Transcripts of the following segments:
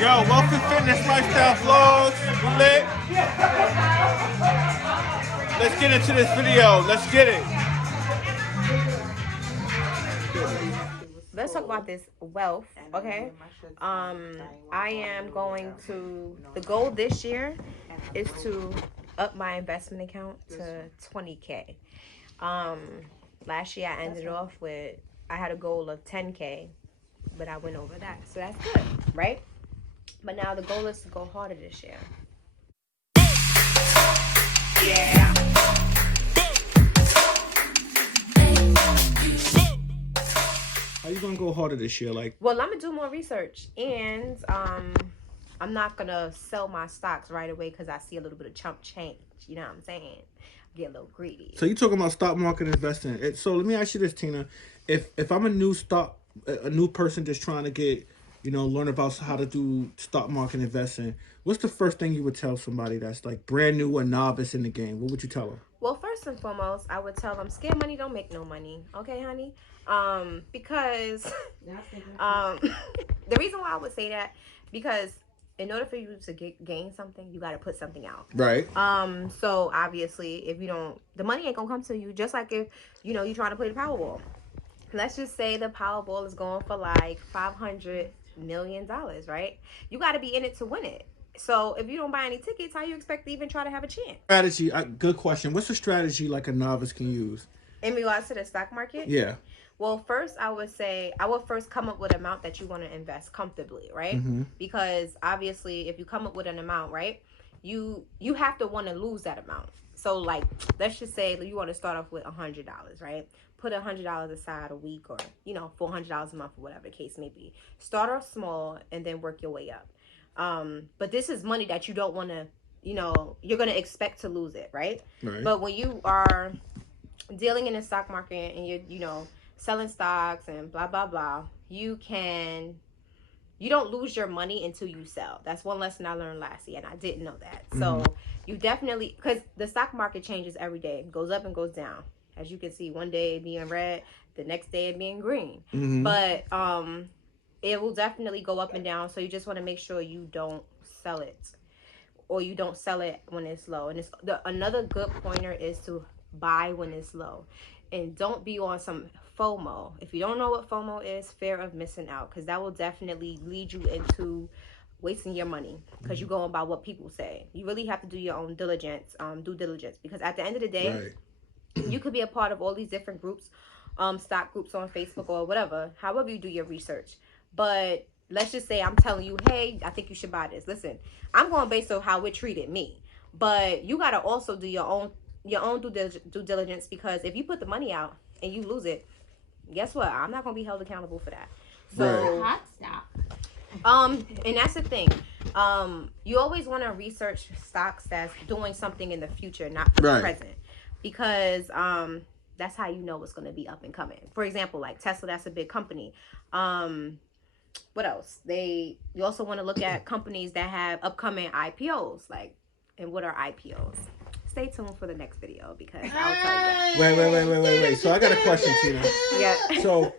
Yo, Wealthy Fitness Lifestyle Vlogs. We lit. Let's get into this video. Let's get it. Let's talk about this wealth, okay? I am going to, the goal this year is to up my investment account to 20K. Last year I ended off with, I had a goal of 10K, but I went over that. So that's good, right? But now the goal is to go harder this year. Yeah. How you gonna go harder this year? Well, I'm gonna do more research, and I'm not gonna sell my stocks right away because I see a little bit of chump change. You know what I'm saying? Get a little greedy. So you talking about stock market investing? So let me ask you this, Tina. If I'm a new person just trying to get, learn about how to do stock market investing, what's the first thing you would tell somebody that's like brand new or novice in the game? What would you tell them? Well, first and foremost, I would tell them scared money don't make no money. Okay, honey? Because the reason why I would say that, because in order for you to gain something, you got to put something out. Right. So obviously, if you don't, the money ain't gonna come to you. Just like if you're trying to play the Powerball. Let's just say the Powerball is going for like $500 million, right? You got to be in it to win it. So if you don't buy any tickets, how you expect to even try to have a chance? Strategy. Good question. What's a strategy like a novice can use in regards to the stock market? Yeah. Well, first I would say I would first come up with an amount that you want to invest comfortably, right? Mm-hmm. Because obviously, if you come up with an amount, right, you have to want to lose that amount. So like, let's just say you want to start off with $100, right? Put $100 aside a week, or $400 a month, or whatever the case may be. Start off small and then work your way up. But this is money that you don't want to, you're going to expect to lose it, right? But when you are dealing in the stock market and you're, selling stocks and blah, blah, blah, you don't lose your money until you sell. That's one lesson I learned last year, and I didn't know that. Mm-hmm. So you definitely, because the stock market changes every day. It goes up and goes down. As you can see, one day it being red, the next day it being green. Mm-hmm. But it will definitely go up and down. So you just want to make sure you don't sell it, or you don't sell it when it's low. And another good pointer is to buy when it's low. And don't be on some FOMO. If you don't know what FOMO is, fear of missing out, because that will definitely lead you into wasting your money, because you're going by what people say. You really have to do your own due diligence, because at the end of the day, you could be a part of all these different groups, stock groups on Facebook or whatever, however you do your research. But let's just say I'm telling you, hey, I think you should buy this. Listen, I'm going based on how it treated me, but you got to also do your own due diligence, because if you put the money out and you lose it, guess what? I'm not going to be held accountable for that. So hot stock. And that's the thing. You always want to research stocks that's doing something in the future, not for the present, because that's how you know what's going to be up and coming. For example, like Tesla, that's a big company. What else? You also want to look at companies that have upcoming IPOs, and what are IPOs? Stay tuned for the next video, because I'll tell you. Wait. So I got a question, Tina. Yeah. So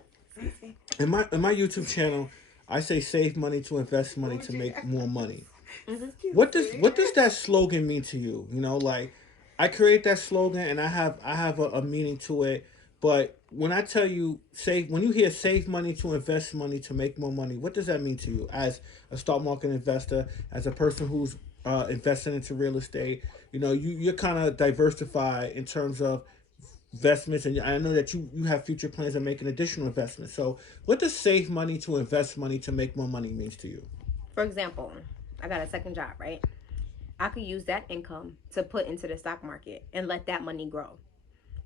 in my YouTube channel, I say save money to invest money to make more money. Mm-hmm. What does that slogan mean to you? I create that slogan and I have a meaning to it. But when I tell you when you hear save money to invest money to make more money, what does that mean to you as a stock market investor, as a person who's investing into real estate? You're kind of diversified in terms of investments, and I know that you have future plans of making additional investments. So what does save money to invest money to make more money means to you? For example, I got a second job, right? I could use that income to put into the stock market and let that money grow.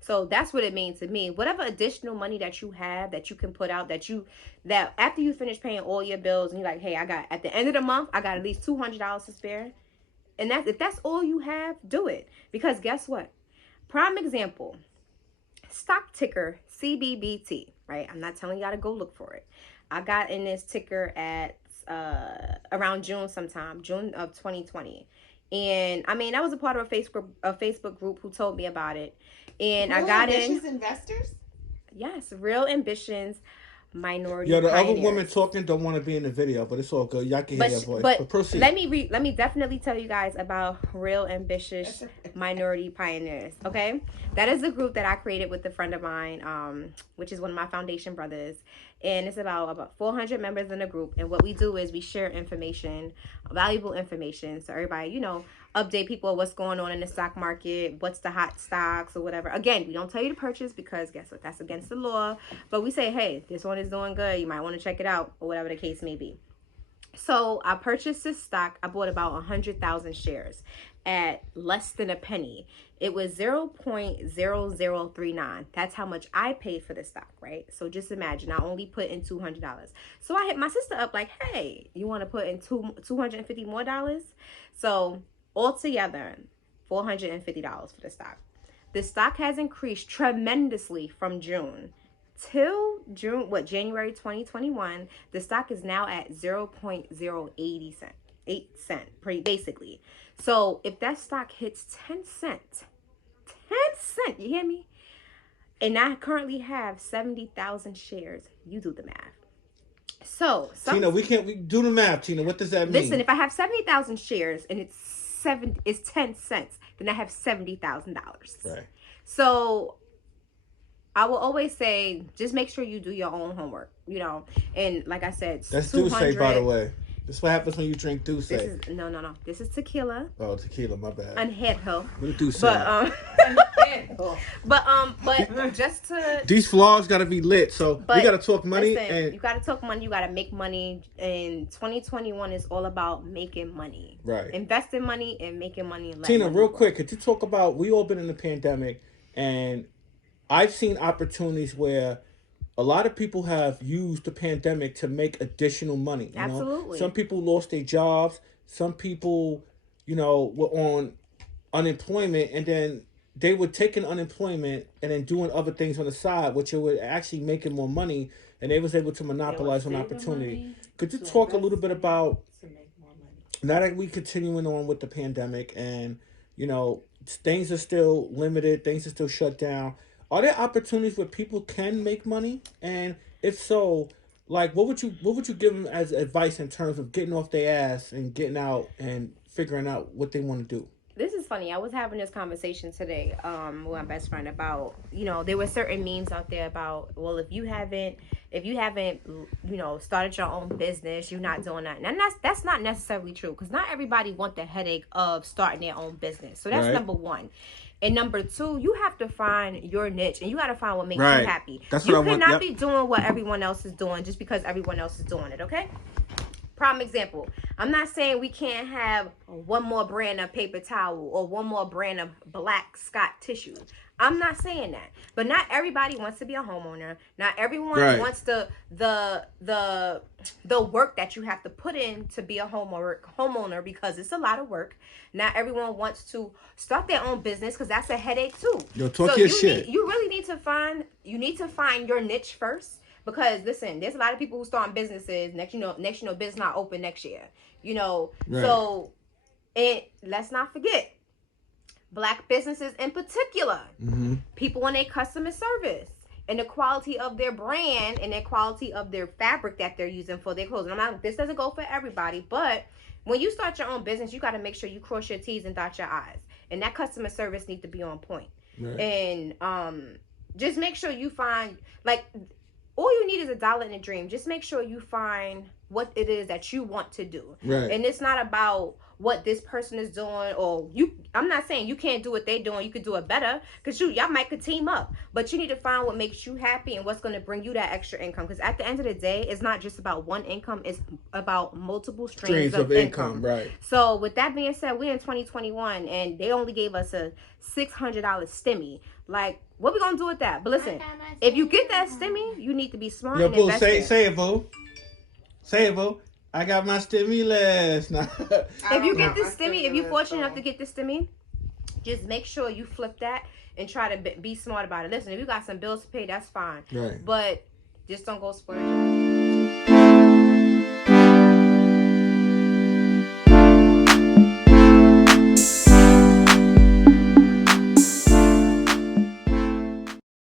So that's what it means to me. Whatever additional money that you have that you can put out, that after you finish paying all your bills and you're like, hey, at the end of the month, I got at least $200 to spare. And if that's all you have, do it. Because guess what? Prime example, stock ticker CBBT, right? I'm not telling y'all to go look for it. I got in this ticker at around June sometime, June of 2020. And I mean, I was a part of a Facebook group who told me about it. And I got in. Ambitious investors? Yes, Real Ambitions minority Yo, the pioneers. other woman talking don't want to be in the video, but it's all good. Y'all can hear their voice. But proceed. Let me definitely tell you guys about Real Ambitious Minority Pioneers. Okay, that is a group that I created with a friend of mine, which is one of my foundation brothers, and it's about 400 members in the group. And what we do is we share information, valuable information, so everybody, you know, update people on what's going on in the stock market, what's the hot stocks or whatever. Again, we don't tell you to purchase because guess what? That's against the law. But we say, hey, this one is doing good. You might want to check it out or whatever the case may be. So I purchased this stock. I bought about 100,000 shares at less than a penny. It was 0.0039. That's how much I paid for the stock, right? So just imagine, I only put in $200. So I hit my sister up like, hey, you want to put in $250 more dollars? So altogether, $450 for the stock. The stock has increased tremendously from June till January 2021. The stock is now at 0.080 cent, 8 cent, basically. So if that stock hits 10 cents, you hear me? And I currently have 70,000 shares. You do the math. So Tina, we do the math. Tina, what does that mean? Listen, if I have 70,000 shares and it's 10 cents, then I have $70,000. Right. So I will always say, just make sure you do your own homework, you know. And like I said, that's Douce, by the way. This is what happens when you drink Douce. No. This is tequila. Oh, tequila, my bad. Añejo. What Douce? But just to these vlogs gotta be lit, so we gotta talk money. Listen, and you gotta talk money. You gotta make money. And 2021 is all about making money. Right. Investing money and making money. And Tina, real quick, could you talk about? We all been in the pandemic, and I've seen opportunities where a lot of people have used the pandemic to make additional money. You Absolutely. know? Some people lost their jobs. Some people, you know, were on unemployment, and then they were taking unemployment and then doing other things on the side, which were actually making more money, and they was able to monopolize on opportunity. Could you talk a little bit about, now that we continuing on with the pandemic and, you know, things are still limited, things are still shut down, are there opportunities where people can make money? And if so, like, what would you give them as advice in terms of getting off their ass and getting out and figuring out what they want to do? This is funny. I was having this conversation today with my best friend about, you know, there were certain memes out there about, well, if you haven't, you know, started your own business, you're not doing that. And that's not necessarily true, because not everybody want the headache of starting their own business. So that's number one. And number two, you have to find your niche, and you got to find what makes you happy. That's you cannot be doing what everyone else is doing just because everyone else is doing it, okay? Prime example. I'm not saying we can't have one more brand of paper towel or one more brand of black Scott tissue. I'm not saying that. But not everybody wants to be a homeowner. Not everyone wants the work that you have to put in to be a homeowner, because it's a lot of work. Not everyone wants to start their own business, because that's a headache too. Yo, talk your shit. You really need to find your niche first. Because listen, there's a lot of people who start businesses. Next, you know, business not open next year. You know, so let's not forget, Black businesses in particular, people in their customer service and the quality of their brand and the quality of their fabric that they're using for their clothes. And this doesn't go for everybody, but when you start your own business, you got to make sure you cross your T's and dot your I's, and that customer service needs to be on point. And just make sure you find, like, all you need is $1 and a dream. Just make sure you find what it is that you want to do. And it's not about what this person is doing, or I'm not saying you can't do what they're doing. You could do it better, because y'all might could team up. But you need to find what makes you happy and what's going to bring you that extra income. Because at the end of the day, it's not just about one income. It's about multiple streams of income. Right. So with that being said, we're in 2021 and they only gave us a $600 stimmy. Like, what we gonna do with that? But listen, if you get that stimmy, you need to be smart. Yo, and boo, invest say it, boo. Say it, boo. I got my stimulus. If you get the stimmy, if you're fortunate enough to get the stimmy, just make sure you flip that and try to be smart about it. Listen, if you got some bills to pay, that's fine. But just don't go splurging.